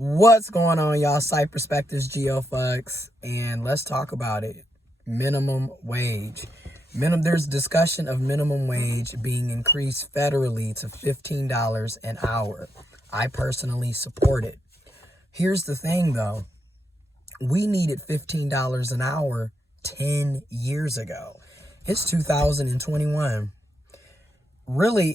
What's going on, y'all? Site Perspectives, giofvcks, and let's talk about it. Minimum wage. There's discussion of minimum wage being increased federally to $15 an hour. I personally support it. Here's the thing, though. We needed $15 an hour 10 years ago. It's 2021. Really,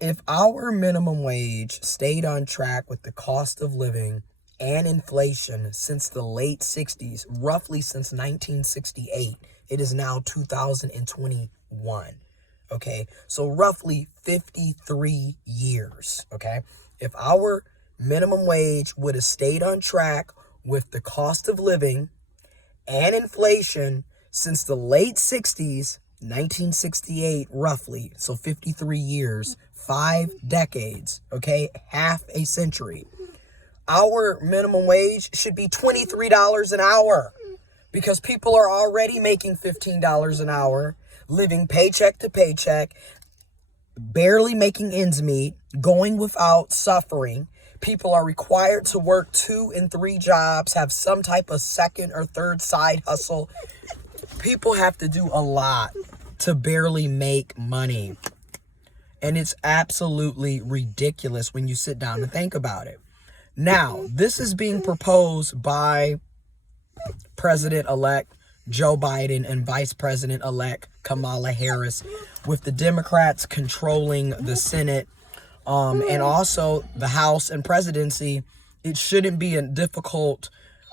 if our minimum wage stayed on track with the cost of living and inflation since the late 60s, roughly since 1968, it is now 2021. Okay, so roughly 53 years. Okay, if our minimum wage would have stayed on track with the cost of living and inflation since the late 60s, 1968 roughly, so 53 years, 5 decades, okay, half a century, our minimum wage should be $23 an hour, because people are already making $15 an hour, living paycheck to paycheck, barely making ends meet, going without suffering. People are required to work 2 and 3 jobs, have some type of second or third side hustle. People have to do a lot to barely make money. And it's absolutely ridiculous when you sit down and think about it. Now, this is being proposed by President-elect Joe Biden and Vice President-elect Kamala Harris, with the Democrats controlling the Senate and also the House and presidency. It shouldn't be a difficult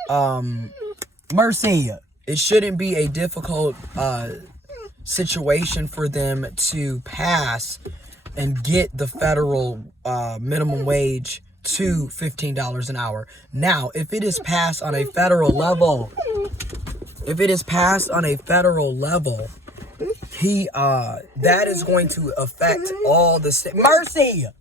It shouldn't be a difficult situation for them to pass and get the federal minimum wage to $15 an hour. Now, if it is passed on a federal level, that is going to affect all the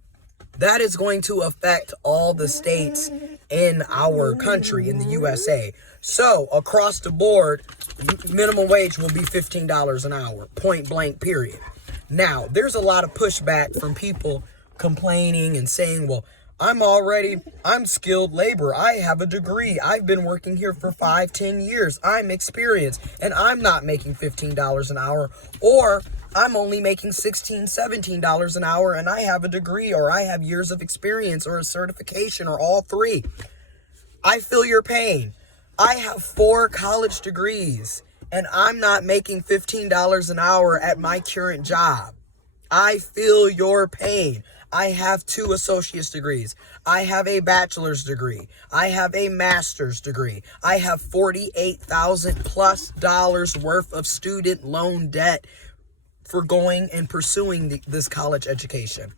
that is going to affect all the states in our country, in the USA. So, across the board, minimum wage will be $15 an hour, point blank, period. Now, there's a lot of pushback from people complaining and saying, well, I'm skilled labor. I have a degree. I've been working here for 5-10 years. I'm experienced, and I'm not making $15 an hour, or I'm only making $16-17 an hour, and I have a degree, or I have years of experience, or a certification, or all three. I feel your pain. I have 4 college degrees, and I'm not making $15 an hour at my current job. I feel your pain. I have 2 associate's degrees. I have a bachelor's degree. I have a master's degree. I have $48,000+ worth of student loan debt for going and pursuing this college education.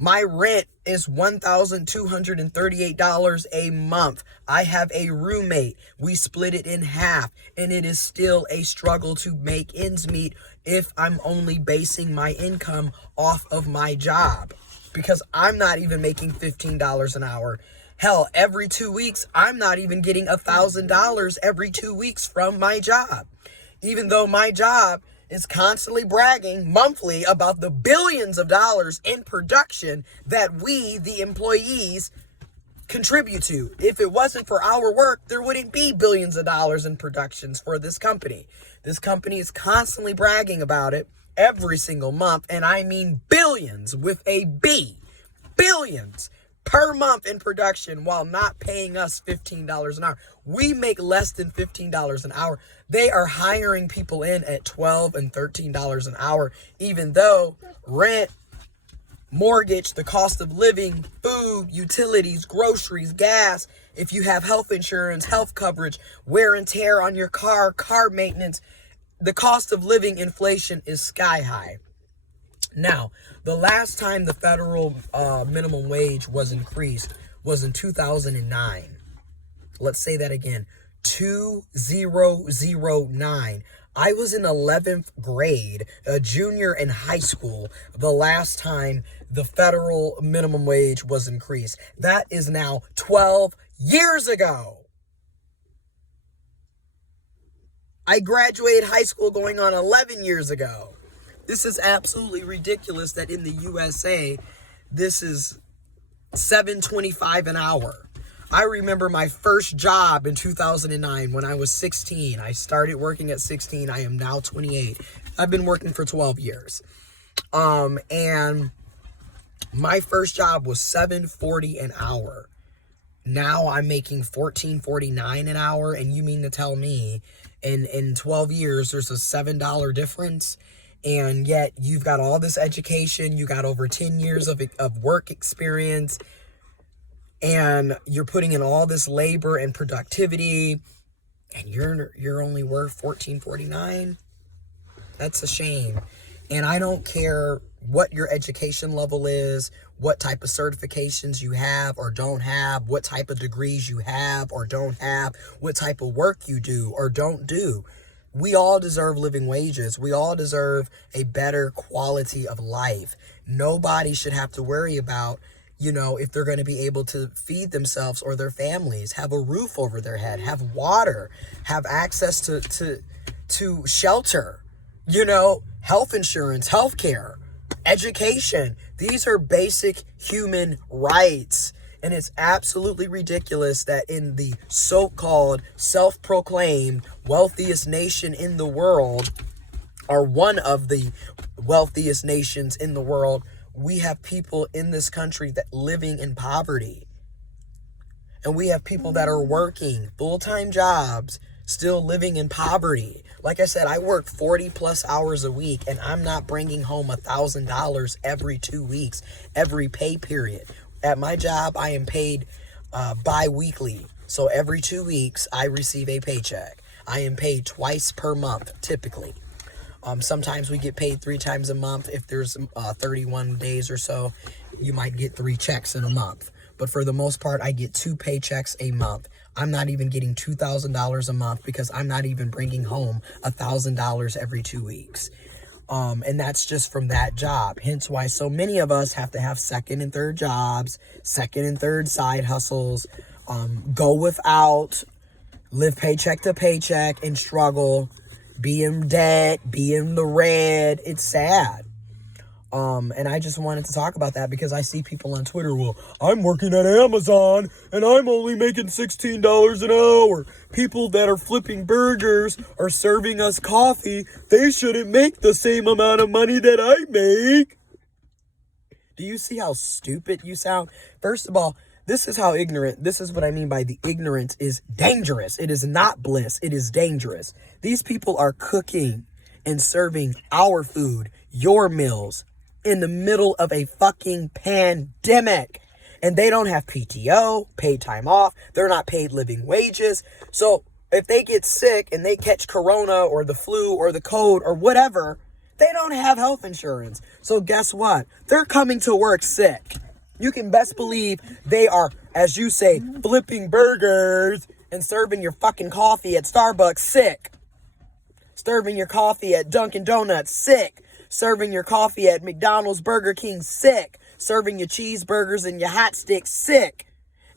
My rent is $1,238 a month. I have a roommate. We split it in half, and it is still a struggle to make ends meet if I'm only basing my income off of my job, because I'm not even making $15 an hour. Hell, every 2 weeks, I'm not even getting $1,000 every 2 weeks from my job, even though my job is constantly bragging monthly about the billions of dollars in production that we, the employees, contribute to. If it wasn't for our work, there wouldn't be billions of dollars in productions for this company. This company is constantly bragging about it every single month, and I mean billions with a B. Billions per month in production, while not paying us $15 an hour. We make less than $15 an hour. They are hiring people in at $12 and $13 an hour, even though rent, mortgage, the cost of living, food, utilities, groceries, gas, if you have health insurance, health coverage, wear and tear on your car, car maintenance, the cost of living, inflation is sky high. Now, the last time the federal minimum wage was increased was in 2009. Let's say that again, 2009. I was in 11th grade, a junior in high school, the last time the federal minimum wage was increased. That is now 12 years ago. I graduated high school going on 11 years ago. This is absolutely ridiculous that in the USA, this is $7.25 an hour. I remember my first job in 2009 when I was 16. I started working at 16. I am now 28. I've been working for 12 years. And my first job was $7.40 an hour. Now I'm making $14.49 an hour, and you mean to tell me in 12 years there's a $7 difference? And yet you've got all this education, you got over 10 years of work experience, and you're putting in all this labor and productivity, and you're only worth $14.49? That's a shame. And I don't care what your education level is, what type of certifications you have or don't have, what type of degrees you have or don't have, what type of work you do or don't do. We all deserve living wages. We all deserve a better quality of life. Nobody should have to worry about, if they're going to be able to feed themselves or their families, have a roof over their head, have water, have access to shelter, health insurance, health care, education. These are basic human rights. And it's absolutely ridiculous that in the so-called self-proclaimed wealthiest nation in the world, or one of the wealthiest nations in the world, we have people in this country that living in poverty. And we have people that are working full-time jobs, still living in poverty. Like I said, I work 40 plus hours a week, and I'm not bringing home $1,000 every 2 weeks, every pay period. At my job, I am paid bi-weekly. So every 2 weeks, I receive a paycheck. I am paid twice per month, typically. Sometimes we get paid 3 times a month. If there's 31 days or so, you might get 3 checks in a month. But for the most part, I get 2 paychecks a month. I'm not even getting $2,000 a month because I'm not even bringing home $1,000 every 2 weeks. And that's just from that job. Hence why so many of us have to have second and third jobs, second and third side hustles, go without, live paycheck to paycheck and struggle, be in debt, be in the red. It's sad. And I just wanted to talk about that because I see people on Twitter, well, I'm working at Amazon and I'm only making $16 an hour. People that are flipping burgers or serving us coffee, they shouldn't make the same amount of money that I make. Do you see how stupid you sound? First of all, this is what I mean by the ignorance is dangerous. It is not bliss. It is dangerous. These people are cooking and serving our food, your meals, in the middle of a fucking pandemic. And they don't have PTO, paid time off. They're not paid living wages. So if they get sick and they catch corona or the flu or the cold or whatever, they don't have health insurance. So guess what? They're coming to work sick. You can best believe they are, as you say, flipping burgers and serving your fucking coffee at Starbucks sick. Serving your coffee at Dunkin' Donuts sick. Serving your coffee at McDonald's, Burger King sick. Serving your cheeseburgers and your hot sticks sick.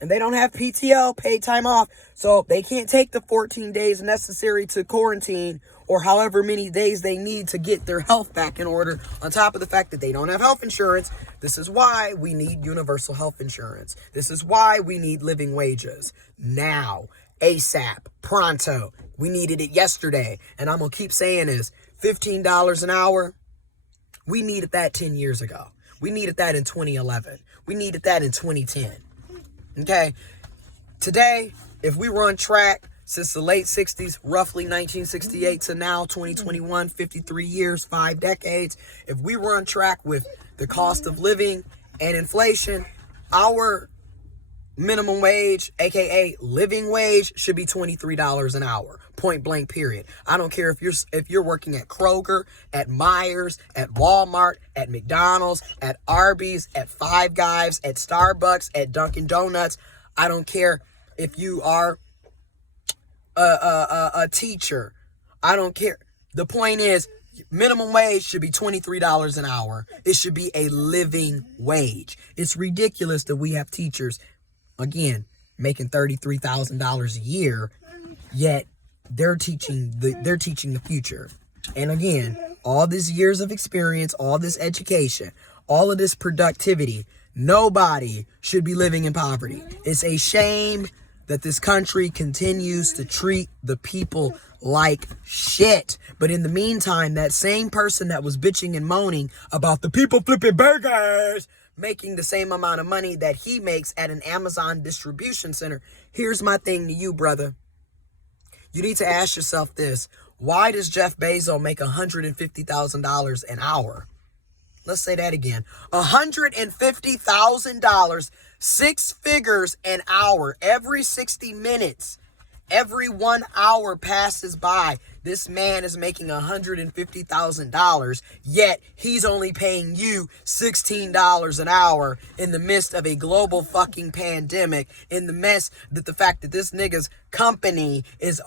And they don't have PTO, paid time off. So they can't take the 14 days necessary to quarantine or however many days they need to get their health back in order. On top of the fact that they don't have health insurance. This is why we need universal health insurance. This is why we need living wages. Now, ASAP, pronto. We needed it yesterday. And I'm going to keep saying this. $15 an hour. We needed that 10 years ago. We needed that in 2011. We needed that in 2010. Okay? Today, if we were on track since the late 60s, roughly 1968 to now, 2021, 53 years, 5 decades, if we were on track with the cost of living and inflation, our minimum wage, aka living wage, should be $23 an hour. Point blank, period. I don't care if you're working at Kroger, at Myers, at Walmart, at McDonald's, at Arby's, at Five Guys, at Starbucks, at Dunkin' Donuts. I don't care if you are a teacher. I don't care. The point is, minimum wage should be $23 an hour. It should be a living wage. It's ridiculous that we have teachers, again, making $33,000 a year, yet they're teaching the future. And again, all these years of experience, all this education, all of this productivity, Nobody should be living in poverty. It's a shame that this country continues to treat the people like shit. But in the meantime, that same person that was bitching and moaning about the people flipping burgers making the same amount of money that he makes at an Amazon distribution center. Here's my thing to you, brother. You need to ask yourself this. Why does Jeff Bezos make $150,000 an hour? Let's say that again. $150,000, 6 figures an hour, every 60 minutes. Every 1 hour passes by, this man is making $150,000, yet he's only paying you $16 an hour in the midst of a global fucking pandemic, in the mess that the fact that this nigga's company is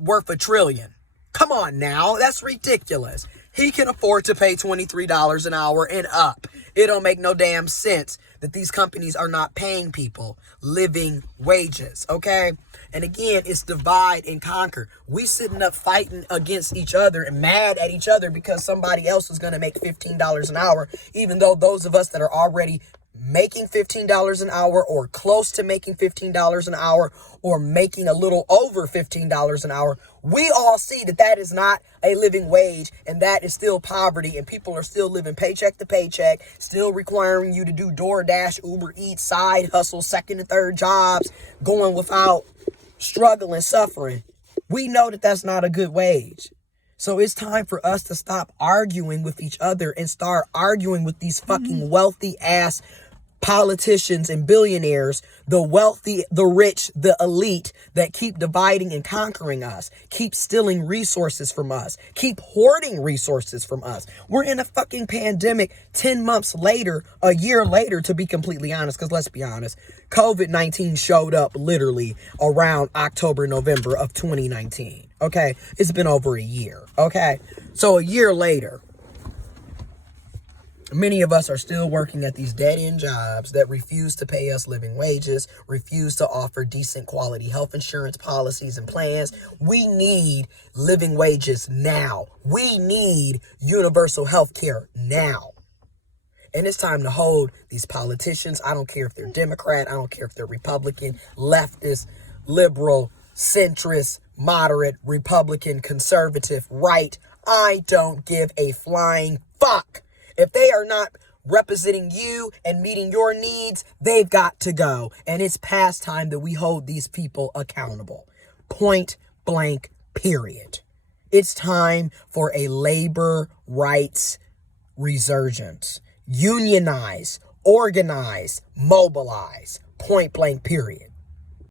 worth $1 trillion. Come on now, that's ridiculous. He can afford to pay $23 an hour and up. It don't make no damn sense that these companies are not paying people living wages, okay? And again, it's divide and conquer. We sitting up fighting against each other and mad at each other because somebody else is going to make $15 an hour, even though those of us that are already making $15 an hour or close to making $15 an hour or making a little over $15 an hour, we all see that that is not a living wage and that is still poverty, and people are still living paycheck to paycheck, still requiring you to do DoorDash, Uber Eats, side hustle, second and third jobs, going without struggling, suffering. We know that that's not a good wage. So it's time for us to stop arguing with each other and start arguing with these fucking wealthy ass politicians and billionaires, the wealthy, the rich, the elite that keep dividing and conquering us, keep stealing resources from us, keep hoarding resources from us. We're in a fucking pandemic 10 months later, a year later, to be completely honest, because let's be honest, COVID-19 showed up literally around October, November of 2019. Okay, it's been over a year. Okay, so a year later, many of us are still working at these dead-end jobs that refuse to pay us living wages, refuse to offer decent quality health insurance policies and plans. We need living wages now. We need universal health care now. And it's time to hold these politicians. I don't care if they're Democrat. I don't care if they're Republican, leftist, liberal, centrist, moderate, Republican, conservative, right. I don't give a flying fuck. If they are not representing you and meeting your needs, they've got to go. And it's past time that we hold these people accountable. Point blank, period. It's time for a labor rights resurgence. Unionize, organize, mobilize. Point blank, period.